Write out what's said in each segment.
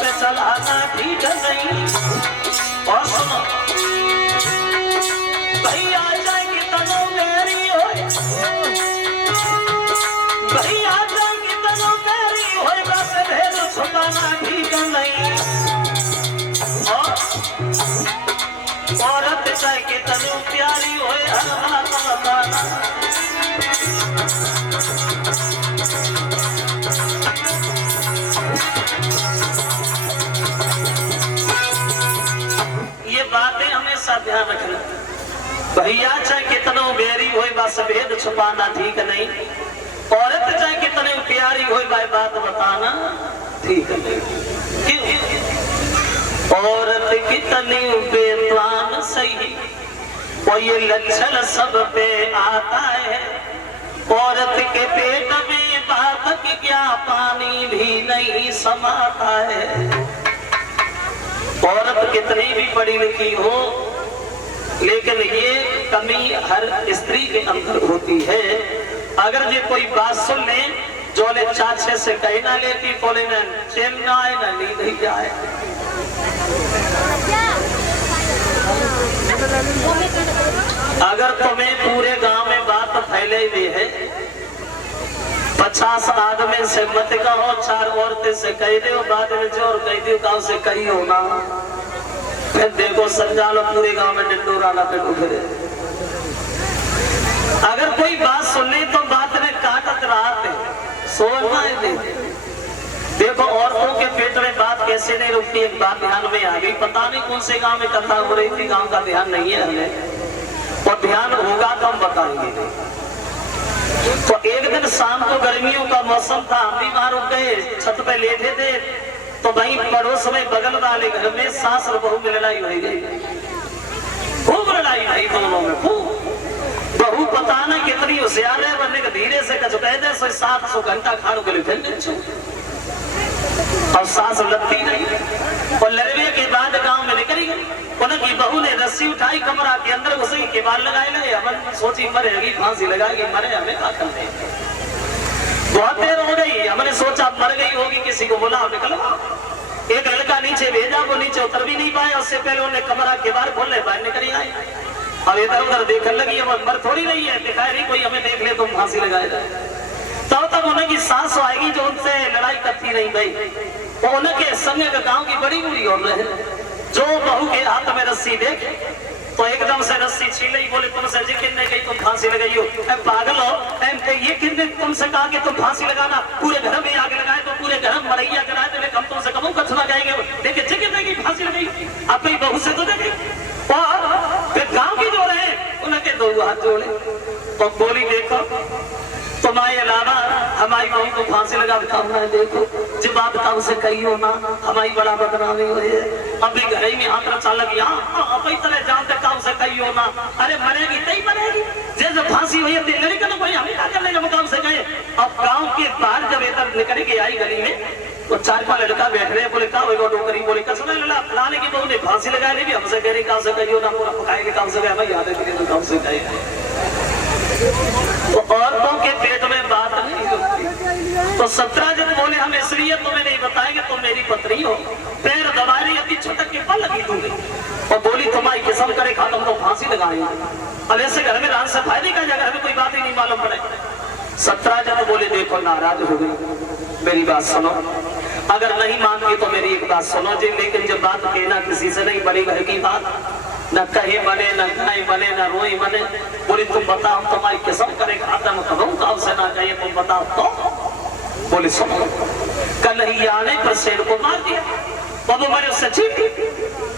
पे चलाना ठीक नहीं। और सुनो भैया जाएगी तनो मेरी हो, भैया जाएगी तनो मेरी हो, बस भेद छुपाना ठीक नहीं। औरत जाएगी तनो प्यारी हो, ये बातें हमेशा ध्यान रखना। भैया चाहे कितनो बेरी हो, बस भेद छुपाना ठीक नहीं। औरत चाहे कितने प्यारी हो, बात बताना ठीक नहीं। क्यों? औरत कितनी बेईमान सही, और ये लक्षण सब पे आता है। औरत के पेट में बात की क्या पानी भी नहीं समाता है। औरत कितनी भी पढ़ी लिखी हो, लेकिन ये कमी हर स्त्री के अंदर होती है। अगर ये कोई बात सुन ले जो ले चाचे से कही ना लेती, बोले ना चैन ना आए ना नींद ही जाए। अगर तुम्हें पूरे गांव में बात फैले हुई है, 50 आदमी से मत कहो, 4 औरतें से कह दो, बाद में जो और कह दो गांव से कही हो ना, फिर देखो संजालो पूरे गांव में डिंडोरा ना पे उठे। अगर कोई बात सुनने तो बात में काटत रात सोचना है। देखो औरतों के पेट में बात कैसे नहीं रुकती। एक बात ध्यान में आ गई, पता नहीं कौन से गांव में कथा हो रही थी, गांव का ध्यान नहीं है हमें, और ध्यान होगा तो हम बताएंगे। तो एक दिन शाम को गर्मियों का मौसम था, हम भी बाहर रुक गए, छत पे लेटे थे, तो वहीं पड़ोस में बगल वाले घर में सास और बहू में लड़ाई हो गई। खूब लड़ाई भाई दोनों में, खूब। बहू पता ना कितनी होशियार है, बनने का धीरे से कच कह दे 700 घंटा खाड़ो के लिए, और सास लड़ती नहीं। और लड़ने के बाद गांव में निकली गई। उनकी बहू ने रस्सी उठाई, कमरा के अंदर घुसी के बाल लगाए लगे। हमने सोची मरेगी, फांसी लगाएगी, मरे हमें क्या करते। बहुत देर हो गई, हमने सोचा मर गई होगी, किसी को बोला निकलो। एक लड़का नीचे भेजा, वो नीचे उतर भी नहीं पाया। उससे पहले उन्हें कमरा के बाहर खोलने बाहर निकली आई। अब इधर उधर देखने लगी, अब मर थोड़ी रही है, दिखाई नहीं कोई हमें देख ले तो फांसी लगाए जाए। तब तक उनकी सास आएगी जो उनसे लड़ाई करती नहीं गई। वो उनके संग गांव की बड़ी बुरी औरत है, जो बहू के हाथ में रस्सी देख तो एकदम से रस्सी छीन ली। बोले तुमसे जी किन्ने कही तुम फांसी लगाई हो, पागल हो, ये किन्ने तुमसे कहा कि तुम फांसी लगाना, पूरे घर में आग लगाए तो पूरे घर में मरैया कराए तो हम तुमसे कबू कछुआ जाएंगे। देखिए जी किन्ने की फांसी लगाई, अपनी बहू से तो देखी। और फिर गांव की जो रहे उनके 2 हाथ जोड़े और बोली देखो तुम्हारे अलावा हमारी बहू को फांसी लगा बताऊंगा। देखो जब बात कब से कही हो ना, हमारी बड़ा बदनामी हो है। अभी घर में हाथ रचा लगी, अपनी तरह जानते कब से कही हो ना, अरे मरेगी नहीं मरेगी, जैसे फांसी हुई है लड़का तो कोई हमें क्या कर लेगा मुकाम से कहे। अब गांव के बाहर जब इधर निकल के आई गली में, तो 4-5 लड़का बैठ रहे, बोले क्या होगा डोकरी, बोले कसम लड़ा फलाने की बहू ने फांसी लगा ली, हमसे कह रही कब से कही हो ना, पूरा पकाएगी कब से कहे, याद है कब से कहे। तो औरतों के पेट में बात नहीं होती। तो 17 जन बोले हम इसलिए तुम्हें नहीं बताएंगे, तुम मेरी पत्नी हो। पैर दबा रही अपनी छटक के पल लगी दूंगी और बोली तुम्हारी किस्म करे खा तुम तो फांसी लगाएंगे। अब ऐसे घर में रहने से फायदे का जगह हमें कोई बात ही नहीं मालूम पड़े। 17 जन बोले देखो नाराज हो गई, मेरी बात सुनो, अगर नहीं मानती तो मेरी एक बात सुनो जी, लेकिन जब बात कहना किसी से नहीं बड़ी घर की बात, न कहे बने न गाय बने न रोई बने। बोली तुम बताओ तुम्हारी किस्म करे खत्म करूं कब से ना कहिए, तुम बताओ तो। बोली सुनो, कल ही आने पर शेर को मार दिया, बाबू मैंने उससे चीटी।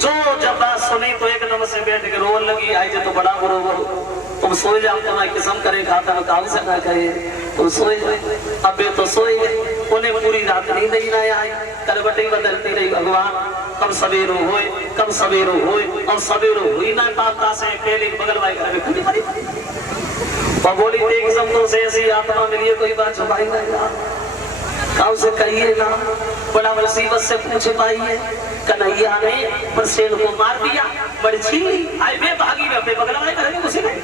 जो जब बात सुनी तो एकदम से बैठ के रोन लगी, आई जो तो बड़ा बरोबर तुम सोए जाओ, तुम्हारी किस्म करे खत्म कब से ना कहे, तुम सोए जाए। अब तो सोए गए, उन्हें पूरी रात नींद ही ना आई, करवटें बदलती रही। भगवान कब सवेरो होए, कब सवेरो होए, और सवेरो हुई ना पाता से पहले बगल वाले घर में खुली पड़ी। और बोली देख समझो से ऐसी आत्मा मिली है, कोई बात छुपाई ना काउ से कहिए ना, बड़ा मुसीबत से पूछ पाई है। कन्हैया ने प्रसेन को मार दिया, बड़छी आई बेभागी में अपने बगल वाले करेंगे उसे नहीं,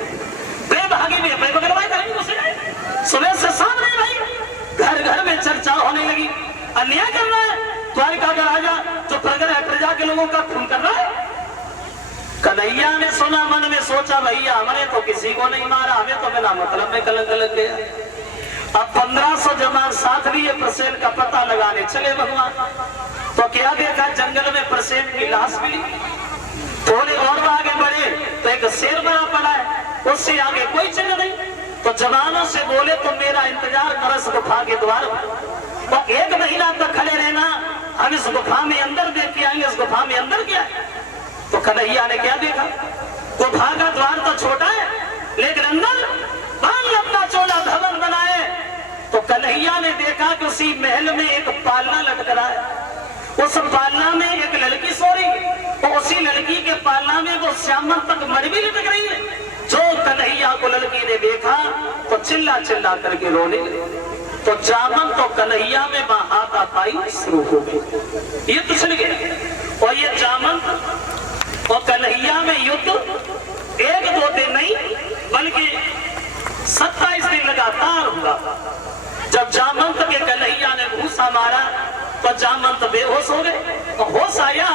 बेभागी में अपने बगल वाले करेंगे उसे नहीं। सुबह से सामने भाई घर घर में चर्चा होने लगी, अन्याय कर रहा है द्वारिका का राजा लोगों का खून कर रहा है। कन्हैया ने सुना, मन में सोचा भैया हमने तो किसी को नहीं मारा, हमें तो बिना मतलब में कलंक लग गया। अब 1500 जवान साथ लिए प्रसेन का पता लगाने चले भगवान। तो क्या देखा, जंगल में प्रसेन की लाश मिली। थोड़े और आगे बढ़े तो एक शेर बना पड़ा है, उससे आगे कोई जगह नहीं। तो जवानों से बोले तो मेरा इंतजार कर इस गुफा के द्वार पर, तो 1 महीना तक खड़े रहना, हम इस गुफा में अंदर देख के आएंगे। इस गुफा में अंदर क्या है? तो कन्हैया ने क्या देखा, गुफा का द्वार तो छोटा है लेकिन अंदर बाल लंबा चौड़ा भवन बना है। तो कन्हैया ने देखा कि उसी महल में एक पालना लटक रहा है, उस पालना में एक लड़की सो रही, तो उसी लड़की के पालना में वो श्यामल तक मणि भी लटक रही है। जो कन्हैया को लड़की ने देखा तो चिल्ला चिल्ला करके रोने लगी। तो जामन तो कन्हैया में हाथापाई शुरू हो गई, ये तो सुन गए। और ये जामन और कन्हैया में युद्ध 1-2 दिन नहीं बल्कि 27 दिन लगातार हुआ। जब जामंत के कन्हैया ने घूसा मारा तो जामंत बेहोश हो गए, और होश आया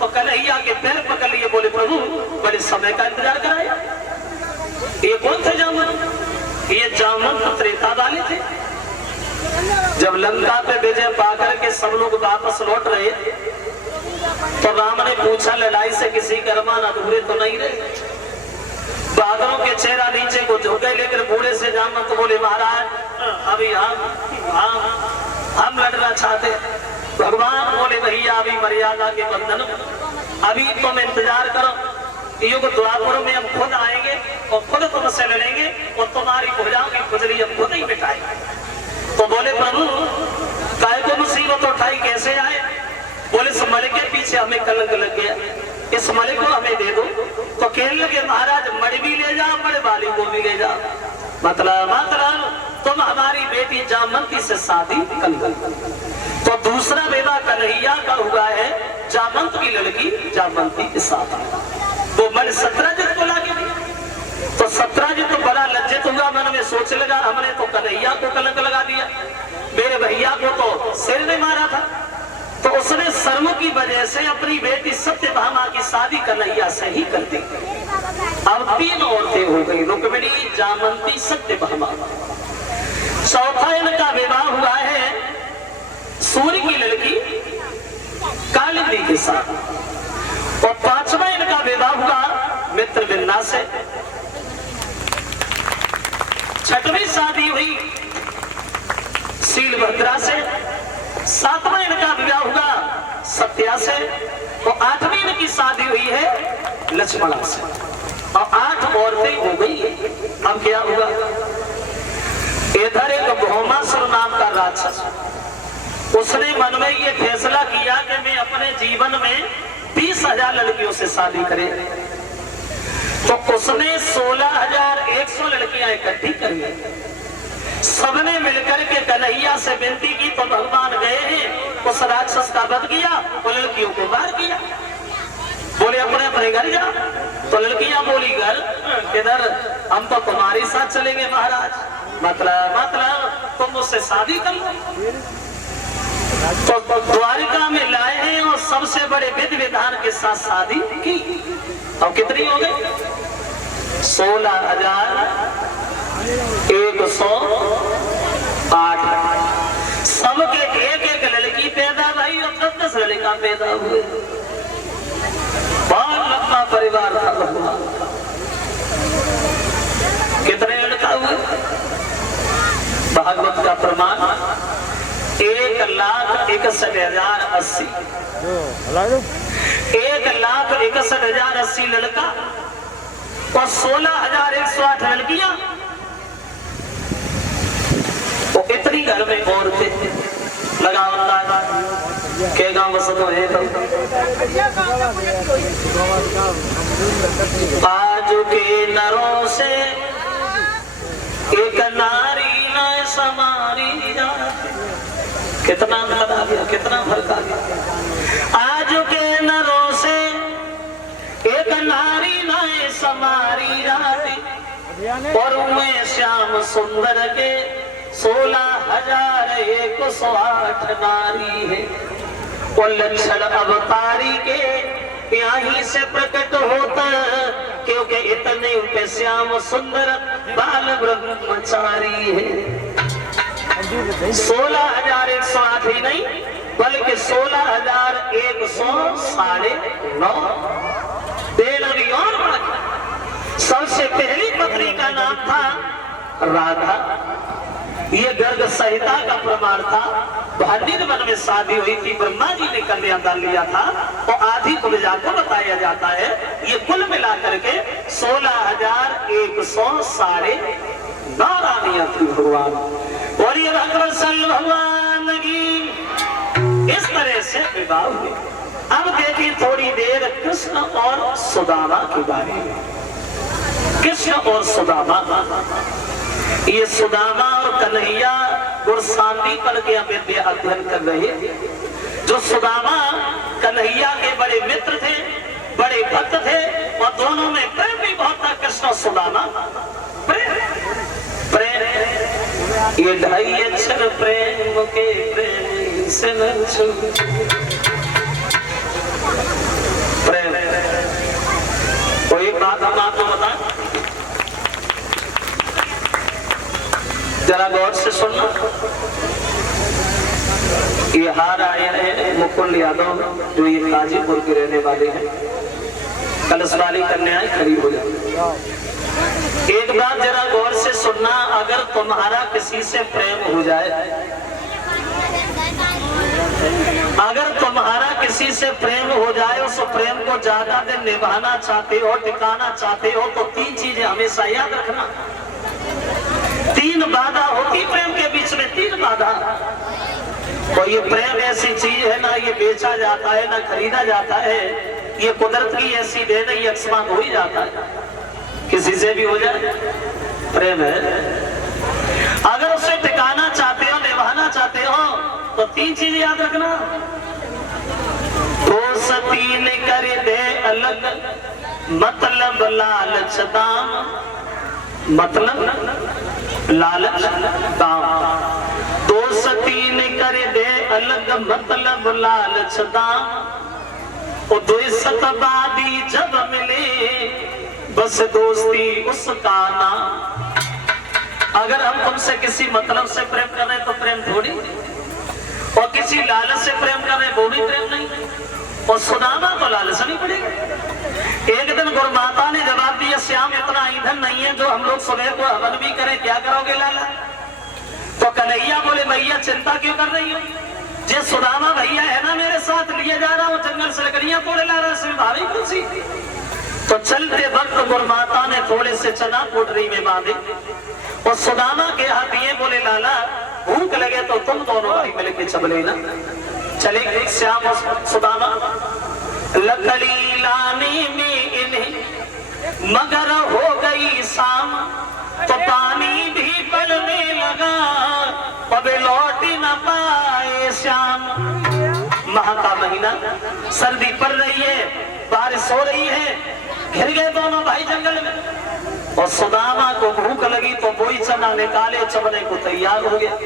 तो कन्हैया के पैर पकड़ लिए, बोले प्रभु बड़े समय का इंतजार कराया। ये कौन थे जामंत? ये जामंत त्रेता वाले थे। जब लंका पे विजय पाकर के सब लोग वापस लौट रहे तो राम ने पूछा, लड़ाई से किसी के अरमान अधूरे तो नहीं रहे? बहादुरों के चेहरा नीचे को झुक गए, लेकिन बूढ़े से जामंत बोले महाराज अभी हम लड़ना चाहते। भगवान बोले भैया अभी मर्यादा के बंधन, अभी तुम इंतजार करो, युग द्वापर में हम खुद आएंगे और खुद तुमसे लड़ेंगे और तुम्हारी भुजाओं की खुजली हम खुद ही मिटाएंगे। तो बोले प्रभु काय को मुसीबत उठाई, कैसे आए? बोले इस मणि के पीछे हमें कलंक लग गया, इस मणि को हमें दे दो। तो कहने लगे महाराज मणि भी ले जाओ, मणि वाली को भी ले जाओ, मतलब तुम हमारी बेटी जामंती से शादी कर लो। तो दूसरा विवाह कन्हैया का हुआ है जामंत की लड़की जामंती के साथ। वो मणि सत्यजित को लाके दी। तो सत्यजित तो बड़ा लज्जित हुआ, मन में सोच लगा हमने तो कन्हैया को कलंक लगा दिया, मेरे भैया को तो सिर ने मारा था। तो उसने शर्म की वजह से अपनी बेटी सत्यभामा की शादी कन्हैया से ही कर दी। अब 3 औरतें हो गई, रुक्मिणी, जामंती, सत्यभामा। चौथा इनका विवाह हुआ है सूर्य की लड़की कालिंदी के साथ। और 5वां इनका विवाह हुआ मित्रविन्दा से। 6वीं शादी हुई शीलभद्रा से। 7वां इनका विवाह हुआ सत्या से। और 8वीं इनकी शादी हुई है लक्ष्मणा से। और 8 औरतें हो गई। अब क्या हुआ, इधर एक भौमासुर नाम का राक्षस, उसने मन में ये फैसला किया कि मैं अपने जीवन में 20,000 लड़कियों से शादी करे। तो उसने 16,100 लड़कियां इकट्ठी कर ली। सबने मिलकर के कन्हैया से विनती की तो भगवान गए हैं, उस राक्षस का वध किया और लड़कियों को मार किया। बोले अपने अपने घर जा। तो लड़कियां बोली घर किधर, हम तो तुम्हारे साथ चलेंगे महाराज, मतलब तुम मुझसे शादी कर लो। तो द्वारिका में लाए हैं और सबसे बड़े विधि विधान के साथ शादी की। अब कितनी हो गई, 16,108। सबके एक लड़की पैदा हुई और 10 लड़का पैदा हुए। बहुत लंबा परिवार था भगवान। कितने लड़का हुए, भागवत का प्रमाण 1,61,080। 1,61,080 लड़का और 16,108 लड़कियां। तो इतनी घर में औरतें लगा के गांव बस तो है। आज के नरों से एक नारी न समारी जाती। कितना अंतर आ गया, कितना फर्क आ गया। आज के नरों से एक नारी न समारी जाती, और मैं श्याम सुंदर के 16,108 नारी है। वो लक्षण अवतारी के यहीं से प्रकट होता, क्योंकि इतने पे श्याम सुंदर बाल ब्रह्मचारी है। 16,108 ही नहीं बल्कि 16,109 देर अभी और बढ़ा। सबसे पहली पत्नी का नाम था राधा। ये गर्ग संहिता का प्रमाण था। भांडिर वन में शादी हुई थी, ब्रह्मा जी ने कन्यादान लिया था और आधी प्रजा को बताया जाता है। ये कुल मिलाकर के 16,109 रानियां थी भगवान। और ये भगवान की इस तरह से विवाह हुए। अब देखिए थोड़ी देर कृष्ण और सुदामा के बारे में। कृष्ण और सुदामा, ये सुदामा और कन्हैया गुरसांदीपन के विद्या अध्ययन कर रहे। जो सुदामा कन्हैया के बड़े मित्र थे, बड़े भक्त थे और दोनों में प्रेम भी बहुत था। कृष्ण और सुदामा प्रेम प्रेम ये ढाई अक्षर प्रेम के प्रेम से न छू प्रेम। तो एक बात हम आपको बताएं, जरा गौर से सुनना। ये हार आए हैं मुकुल यादव, जो ये गाजीपुर के रहने वाले हैं। कलश वाली कन्याएं खड़ी हो जाए। एक बात जरा गौर से सुनना, अगर तुम्हारा किसी से प्रेम हो जाए, अगर तुम्हारा किसी से प्रेम हो जाए, उस प्रेम को ज्यादा दिन निभाना चाहते हो, टिकाना चाहते हो, तो 3 चीजें हमेशा याद रखना। 3 बाधा होती प्रेम के बीच में, 3 बाधा। और ये प्रेम ऐसी चीज है ना, ये बेचा जाता है ना खरीदा जाता है। ये कुदरत की ऐसी देन है, ये अकस्मात हो ही जाता है। किसी से भी हो जाए प्रेम है। अगर उसे टिकाना चाहते हो, निभाना चाहते हो, तो 3 चीज याद रखना। तो सतीन कर दे अलग, मतलब लालच दाम, मतलब लालच दाम। 2 सतीन कर दे अलग, मतलब लालच दाम। और 2 सतबादी जब मिले, बस दोस्ती उसका नाम। अगर हम तुमसे किसी मतलब से प्रेम कर रहे हैं तो प्रेम थोड़ी, और किसी लालच से प्रेम कर रहे हैं वो भी प्रेम नहीं। और सुदामा तो लालच नहीं पड़ेगा। एक दिन गुरुमाता ने जवाब दिया, श्याम इतना ईंधन नहीं है जो हम लोग सुबह को हवन भी करें, क्या करोगे लाला? तो कन्हैया बोले, भैया चिंता क्यों कर रही हो? जे सुदामा भैया है ना मेरे साथ, लिए जा रहा हूँ जंगल से लकड़ियां तोड़े ला रहा है, भाभी खुशी। तो चलते वक्त गुरुमाता ने थोड़े से चना कोटरी में बांधे और सुदामा के हाथ दिए, बोले लाला भूख लगे तो तुम दोनों भाई मिलके चले ना। चले श्याम और सुदामा। लकड़ी लाने में इन्हें मगर हो गई शाम, तो पानी भी पड़ने लगा, अब लौट न पाए श्याम। माह का महीना, सर्दी पड़ रही है, बारिश हो रही है, घिर गए दोनों भाई जंगल में। और सुदामा को भूख लगी तो बोई चना निकाले, चबने को तैयार हो गया।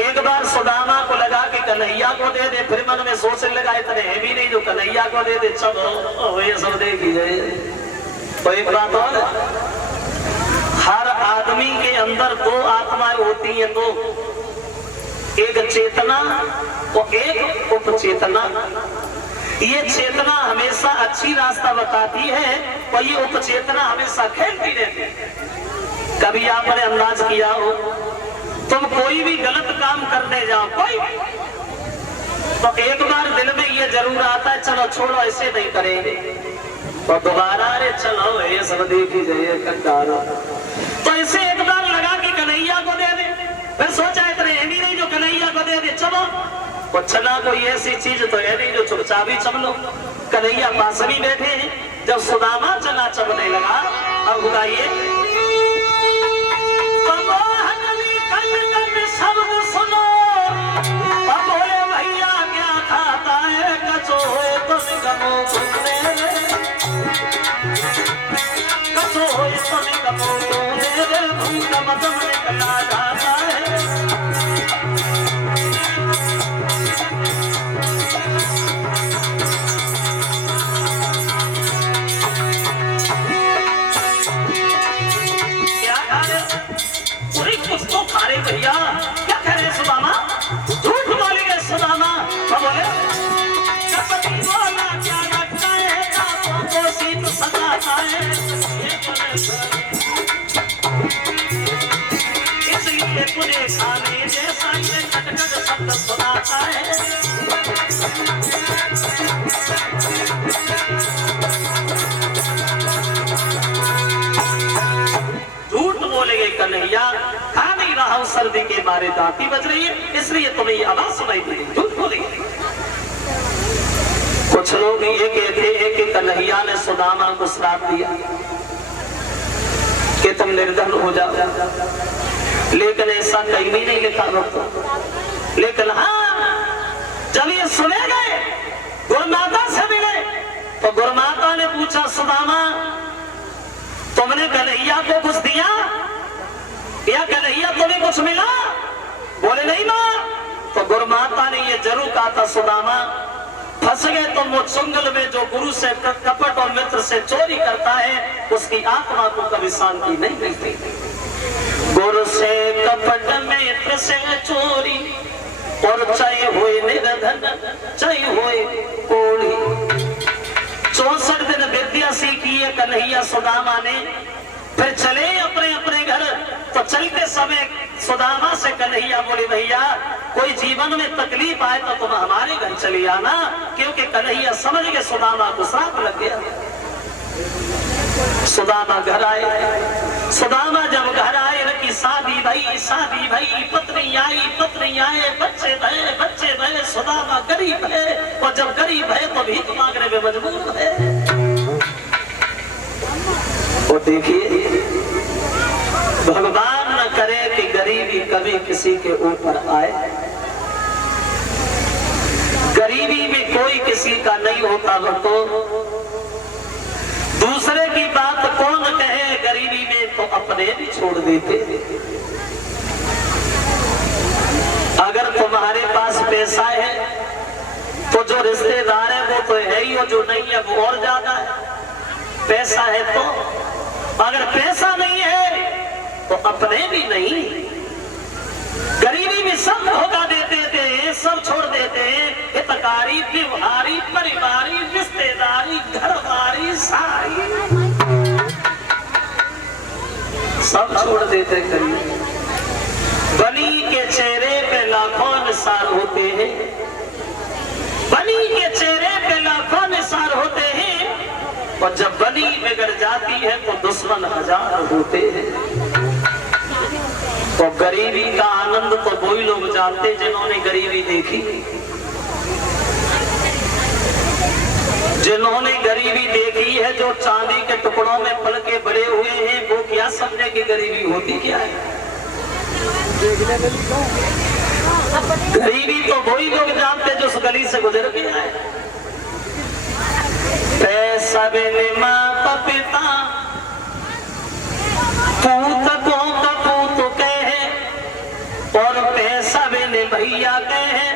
एक बार सुदामा को लगा कि कन्हैया को दे दे, फिर मन में सोचने लगा इतने है भी नहीं जो कन्हैया को दे दे, चलो ये सब देखी जाए। तो एक बात और, हर आदमी के अंदर 2 आत्माएं होती हैं, 2, एक चेतना और एक उपचेतना। ये चेतना हमेशा अच्छी रास्ता बताती है और ये उपचेतना हमेशा खेलती रहती है। कभी आपने अंदाज किया हो, तुम कोई भी गलत काम करने जाओ, कोई तो एक बार दिल में ये जरूर आता है, चलो छोड़ो ऐसे नहीं करेंगे, तो दोबारा अरे चलो ये सब देखी जाए कंटारो। तो इसे एक बार लगा कि कन्हैया को दे दे, फिर सोचा इतने भी नहीं जो कन्हैया को दे दे, चलो वो चला कोई ऐसी चीज तो है नहीं जो चुपचाप ही चब लो। कन्हैया पास भी बैठे हैं। जब सुदामा चना चबने लगा, अब बताइए शब्द सुनो, अब बोले भैया क्या खाता है कचो तो निगमो घूमने, कचो तो निगमो घूमने, भूखा मदम निकला जाता है। आता है। झूठ बोलेंगे कन्हैया, खा नहीं रहा हूं, सर्दी के मारे दांती बज रही है, इसलिए तुम्हें ये आवाज सुनाई दी। झूठ बोलेंगे। कुछ लोग ये कहते हैं कि कन्हैया ने सुदामा को श्राप दिया कि तुम निर्धन हो जाओ, लेकिन ऐसा कहीं भी नहीं लिखा भक्तों। लेकिन हाँ, जब ये सुने गए, गुरुमाता से मिले, तो गुरुमाता ने पूछा सुदामा तुमने कन्हैया को कुछ दिया या कन्हैया तुम्हें कुछ मिला? बोले नहीं मां। तो गुरुमाता ने ये जरूर कहा था सुदामा फंस गए तुम वो चुंगल में जो गुरु से कपट और मित्र से चोरी करता है, उसकी आत्मा को कभी शांति नहीं मिलती। गुरु से कपट मित्र से चोरी और चाहे हुए निर्धन चाहे हुए कोढ़ी। 64 दिन विद्या सीखी है कन्हैया सुदामा ने, फिर चले अपने अपने घर। तो चलते समय सुदामा से कन्हैया बोले भैया कोई जीवन में तकलीफ आए तो तुम हमारे घर चले आना, क्योंकि कन्हैया समझ के सुदामा को श्राप लग गया। सुदामा घर आए। सुदामा जब घर आए न कि शादी भाई, पत्नी आए, बच्चे भये, सुदामा गरीब है, और जब गरीब है तो भीख मांगने में मजबूर है। और देखिए भगवान न करे कि गरीबी कभी किसी के ऊपर आए। गरीबी में कोई किसी का नहीं होता भक्तों। दूसरे की बात कौन कहे, गरीबी में तो अपने भी छोड़ देते। अगर तुम्हारे पास पैसा है तो जो रिश्तेदार है वो तो है ही, और जो नहीं है वो और ज्यादा है। पैसा है तो, अगर पैसा नहीं है तो अपने भी नहीं। गरीबी में सब धोखा देते थे, सब छोड़ देते हैं। हितकारी, व्यवहारी, परिवारी, रिश्तेदारी, घरवारी, सारी सब छोड़ देते गरीब। बनी के चेहरे पे लाखों निसार होते हैं, बनी के चेहरे पे लाखों निसार होते हैं, और जब बनी बिगड़ जाती है तो दुश्मन हजार होते हैं। तो गरीबी का आनंद तो वही लोग जानते जिन्होंने गरीबी देखी। जिन्होंने गरीबी देखी है, जो चांदी के टुकड़ों में पल के बड़े हुए हैं, वो क्या समझे कि गरीबी होती क्या है। गरीबी तो वही लोग जानते जो उस गली से गुजर के आए। पैसा बिन माता पिता पूत को कपूत कहे, और पैसा बिन भैया कहे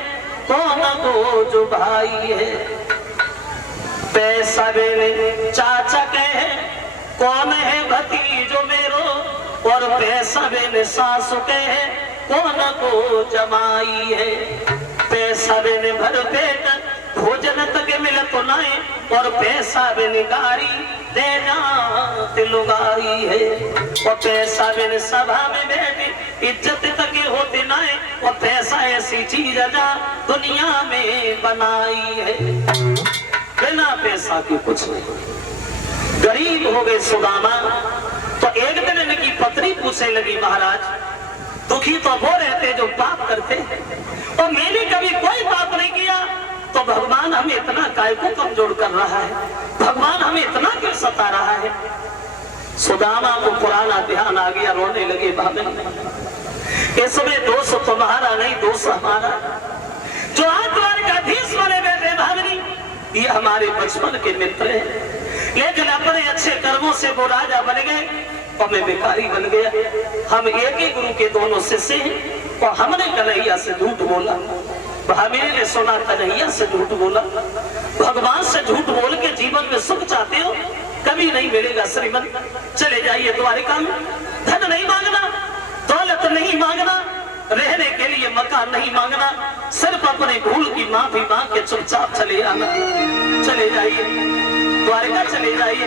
कौन को जो भाई है। पैसा बिन चाचा कहे कौन है भतीजो मेरो, और पैसा बिन सासु कहे कौन को जमाई है। पैसा बिन भर पेट भोजन तक मिलत नाए, और पैसा बिन गारी देना तिलुगाई है। और पैसा बिन सभा में बैठी इज्जत तक होती नाए, और पैसा ऐसी चीज जा दुनिया में बनाई है। बिना पैसा की कुछ नहीं। गरीब हो गए सुदामा। तो एक दिन इनकी पत्नी पूछने लगी महाराज दुखी तो वो रहते जो पाप करते, और मैंने कभी कोई पाप नहीं किया, तो भगवान हमें इतना काय को कमजोर कर रहा है, भगवान हमें इतना क्यों सता रहा है। सुदामा को पुराना ध्यान आ गया, रोने लगे भाभी इसमें दोष तुम्हारा नहीं, दोष हमारा। जो आज द्वारकाधीश वाले बैठे भाभी, ये हमारे बचपन के मित्र हैं, लेकिन अपने अच्छे कर्मों से वो राजा बन गए और मैं भिखारी बन गया। हम एक ही गुरु के दोनों शिष्य हैं, और हमने कन्हैया से झूठ बोला। भाभी ने सुना कन्हैया से झूठ बोला। भगवान से झूठ बोल के जीवन में सुख चाहते हो, कभी नहीं मिलेगा श्रीमन। चले जाइए द्वारिका में। धन नहीं मांगना, दौलत नहीं मांगना, रहने के लिए मकान नहीं मांगना, सिर्फ अपने भूल की माफी मांग के चुपचाप चले आना। चले जाइए द्वारिका, चले जाइए।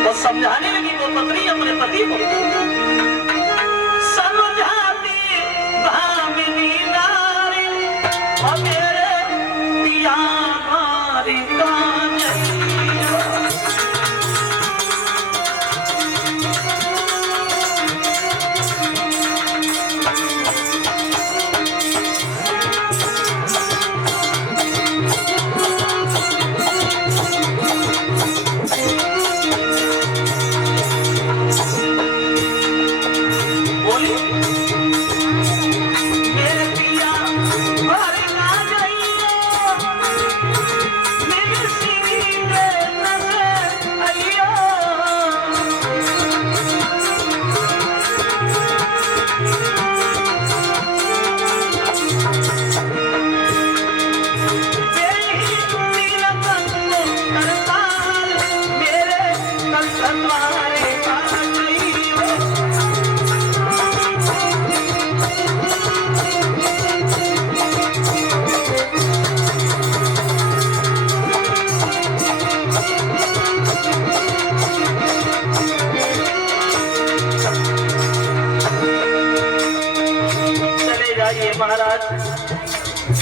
और समझाने लगी वो पत्नी अपने पति को, समझाती भामिनी नारी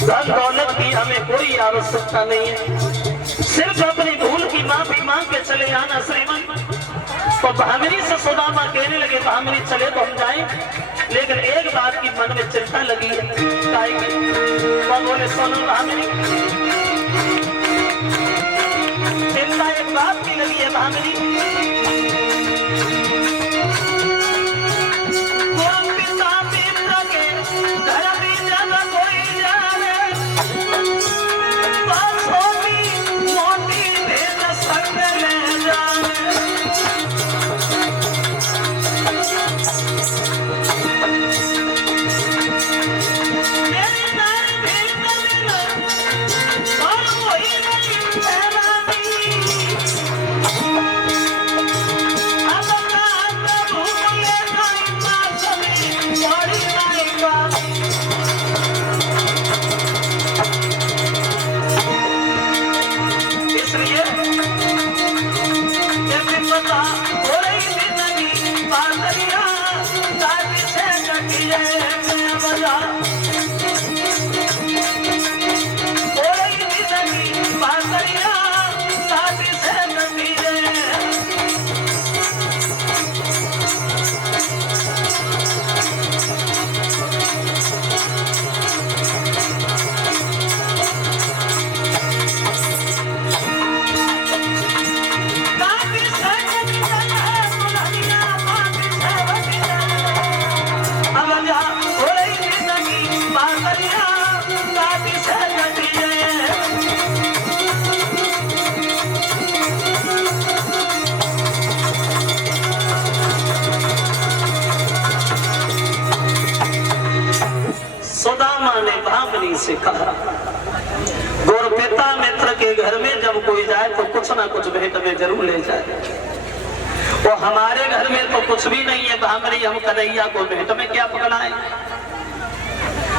धन दौलत की हमें कोई आवश्यकता नहीं है, सिर्फ अपनी भूल की माफी मांग के चले आना श्रीमन। तो भामिनी से सुदामा कहने लगे भामिनी चले तो हम जाए, लेकिन एक बात की मन में चिंता लगी है। तो बोले सुनो भामिनी, चिंता एक बात की लगी है भामिनी, सुदामा ने भामिनी से कहा, गुरुपिता मित्र के घर में जब कोई जाए तो कुछ ना कुछ भेंट में जरूर ले जाए। वो हमारे घर में तो कुछ भी नहीं है भामिनी, हम कन्हैया को भेंट में क्या पकड़ाएं।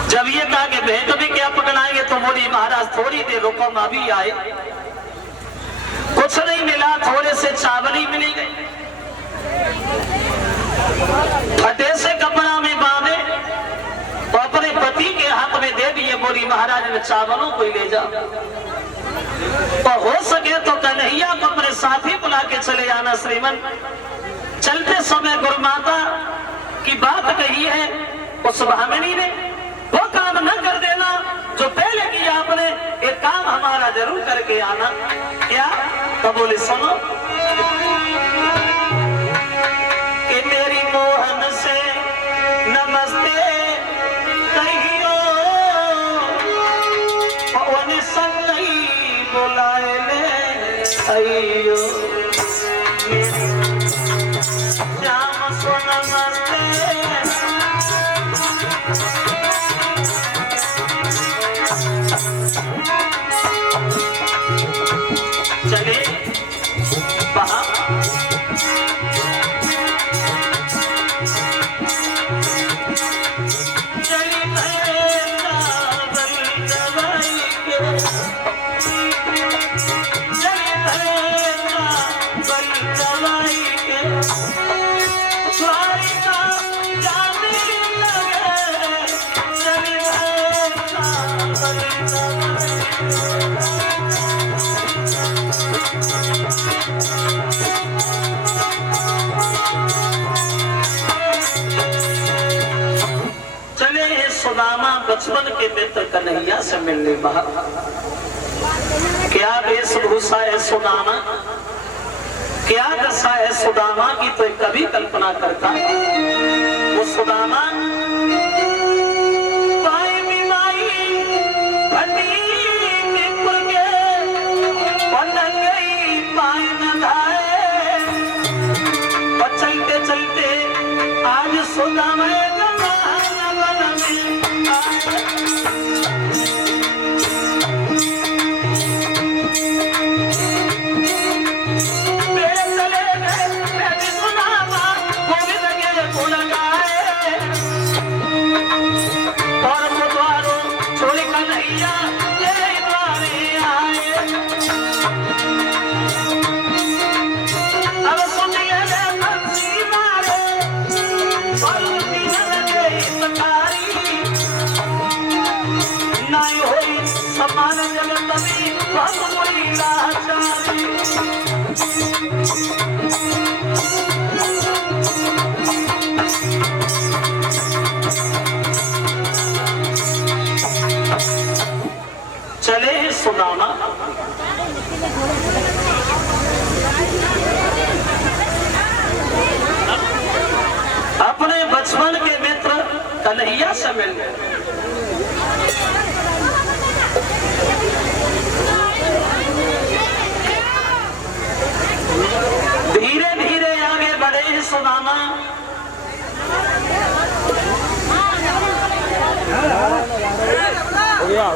जब ये कहा कि भेंट में क्या पकड़ाएंगे तो बोली महाराज थोड़ी देर रुको, मैं अभी आए। कुछ नहीं मिला, थोड़े से चावल ही मिली गई, फटे से कपड़ा में बांधे तो अपने पति के हाथ में दे दिए। बोली महाराज ने चावलों को ले जाओ, तो हो सके तो कन्हैया को अपने साथी बुला के चले आना श्रीमन। चलते समय गुरु माता की बात कही है उस भामिनी ने, वो काम न कर देना जो पहले किया आपने, एक काम हमारा जरूर करके आना। क्या? तो बोले सुनो कि मेरी मोहन से नमस्ते कहियो, पवन संगई बुलाए ले आइयो, श्याम सो नमस्ते। चले वहां चली सुदामा बचपन के मित्र कन्हैया से मिलने बाहर। क्या वेशभूषा है सुदामा, क्या दशा है सुदामा की, तो कभी कल्पना करता वो सुदामा चलते चलते आज सुदामा Hallelujah. लगी भगवती लाचारी। चले सुदामा अपने बचपन के मित्र कन्हैया से मिल गए। धीरे धीरे आगे बढ़े हैं सुदामा। हो गया